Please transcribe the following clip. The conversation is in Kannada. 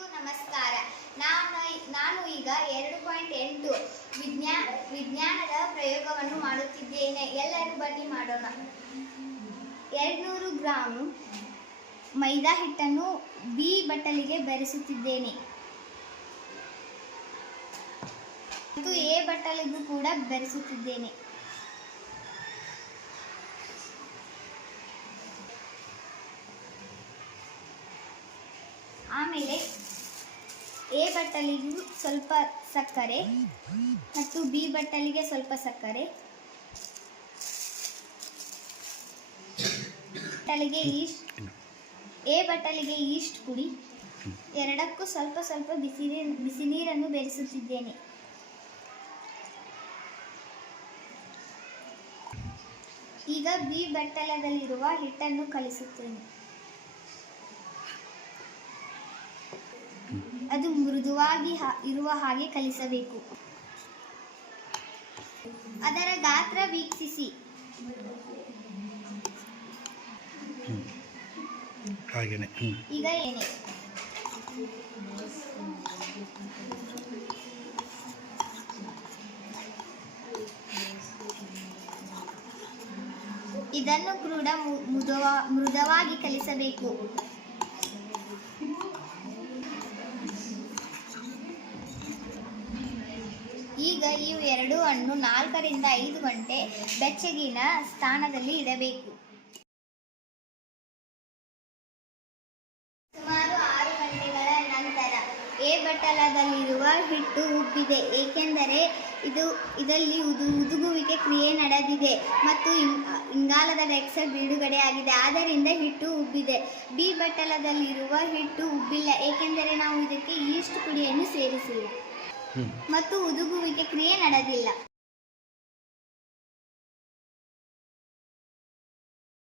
ಎಲ್ಲರಿಗೂ ನಮಸ್ಕಾರ. ನಾನು ಈಗ 2.8 ವಿಜ್ಞಾನದ ಪ್ರಯೋಗವನ್ನು ಮಾಡುತ್ತಿದ್ದೇನೆ. ಎಲ್ಲರೂ ಬನ್ನಿ ಮಾಡೋಣ. 200 ಗ್ರಾಂ ಮೈದಾ ಹಿಟ್ಟನ್ನು ಬಿ ಬಟ್ಟಲಿಗೆ ಬೆರೆಸುತ್ತಿದ್ದೇನೆ ಮತ್ತು ಎ ಬಟ್ಟಲಿಗೂ ಕೂಡ ಬೆರೆಸುತ್ತಿದ್ದೇನೆ. ಆಮೇಲೆ ಎ ಬಟ್ಟಲಿಗೂ ಸ್ವಲ್ಪ ಸಕ್ಕರೆ ಮತ್ತು ಬಿ ಬಟ್ಟಲಿಗೆ ಸ್ವಲ್ಪ ಸಕ್ಕರೆ, ಎ ಬಟ್ಟಲಿಗೆ ಈಸ್ಟ್ ಪುಡಿ, ಎರಡಕ್ಕೂ ಸ್ವಲ್ಪ ಸ್ವಲ್ಪ ಬಿಸಿ ನೀರನ್ನು ಬೆರೆಸುತ್ತಿದ್ದೇನೆ. ಈಗ ಬಿ ಬಟ್ಟಲದಲ್ಲಿರುವ ಹಿಟ್ಟನ್ನು ಕಲಿಸುತ್ತೇನೆ. ಅದು ಮೃದುವಾಗಿ ಇರುವ ಹಾಗೆ ಕಲಿಸಬೇಕು. ಅದರ ಗಾತ್ರ ವೀಕ್ಷಿಸಿ. ಈಗ ಏನೇ ಇದನ್ನು ಕೂಡ ಮೃದುವಾಗಿ ಕಲಿಸಬೇಕು. ಈಗ ಇವು ಎರಡೂ ಹಣ್ಣು 4 ರಿಂದ 5 ಗಂಟೆ ಬೆಚ್ಚಗಿನ ಸ್ಥಾನದಲ್ಲಿ ಇಡಬೇಕು. ಸುಮಾರು 6 ಗಂಟೆಗಳ ನಂತರ ಎ ಬಟ್ಟಲದಲ್ಲಿರುವ ಹಿಟ್ಟು ಉಬ್ಬಿದೆ, ಏಕೆಂದರೆ ಇದರಲ್ಲಿ ಉದುಗುವಿಕೆ ಕ್ರಿಯೆ ನಡೆದಿದೆ ಮತ್ತು ಇಂಗಾಲದ ಡೈಆಕ್ಸೈಡ್ ಬಿಡುಗಡೆಯಾಗಿದೆ. ಆದ್ದರಿಂದ ಹಿಟ್ಟು ಉಬ್ಬಿದೆ. ಬಿ ಬಟ್ಟಲದಲ್ಲಿರುವ ಹಿಟ್ಟು ಉಬ್ಬಿಲ್ಲ, ಏಕೆಂದರೆ ನಾವು ಇದಕ್ಕೆ ಈಸ್ಟ್ ಪುಡಿಯನ್ನು ಸೇರಿಸಿಲ್ಲ ಮತ್ತು ಉದುಗುವಿಕೆ ಕ್ರಿಯೆ ನಡೆದಿಲ್ಲ.